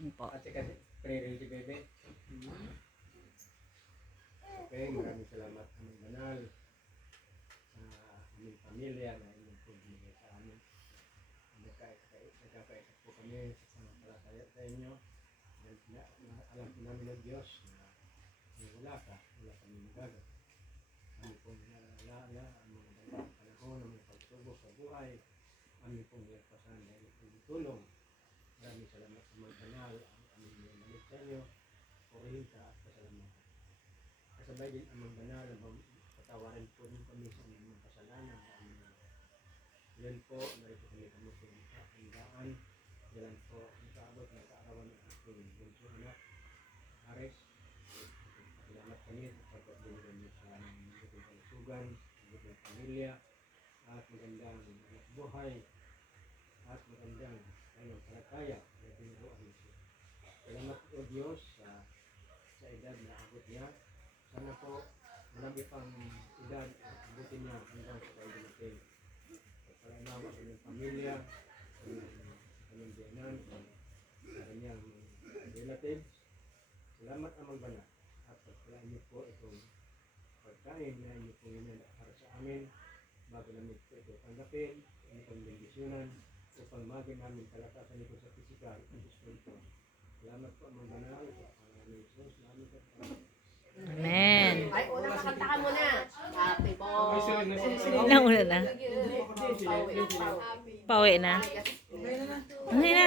Po. At saka pre-ready bebe. Okay, maraming salamat aming banal sa aming pamilya na inyong pagbigay sa amin. Nagkakaisa po kami sa samantalataya sa inyo. Dahil alam po namin ng Diyos na wala kami magagat. Kami pong naalala ang mga dalawang panahon ng mga pagsubok sa buhay. Kami pong nilagpasan dahil pong tulong. Maraming salamat sa mga banal ang aming nilalalit sa inyo. Purihin ka at pasalamatan. Kasabay din ang mga banal na patawarin po din kami sa mga kasalanan sa aming mga. Yan po, narito kami kami sa handaan. Yan po, nakaabot na kaarawan ng aking bunso anak, Ares. Salamat kami sa pagkabungan niyo sa aming magandang kalusugan, magandang pamilya, at magandang anak buhay, at magandang kanyang palataya na tinuruan niyo. Salamat po Diyos sa edad na abot niya. Sana po marami pang edad abutin niya hanggang sa kaidulating. Pagpalanaw ang kanyang pamilya, kanyang biyanan, sa kanyang relatives. Salamat amang banal. At pagpalaan niyo po itong pagkain na inyo po yun para sa amin. Bago namin po ito tanggapin, inyo pong bendisyonan, upang maging namin kalakasan nito sa pisikal at espiritu. Salamat po amang banal sa pangalan ni Jesus. Salamat po. Amen. Ay, unang kakanta ka muna. Happy birthday. Nauna na. Pawi. Pauwi na. Ano na?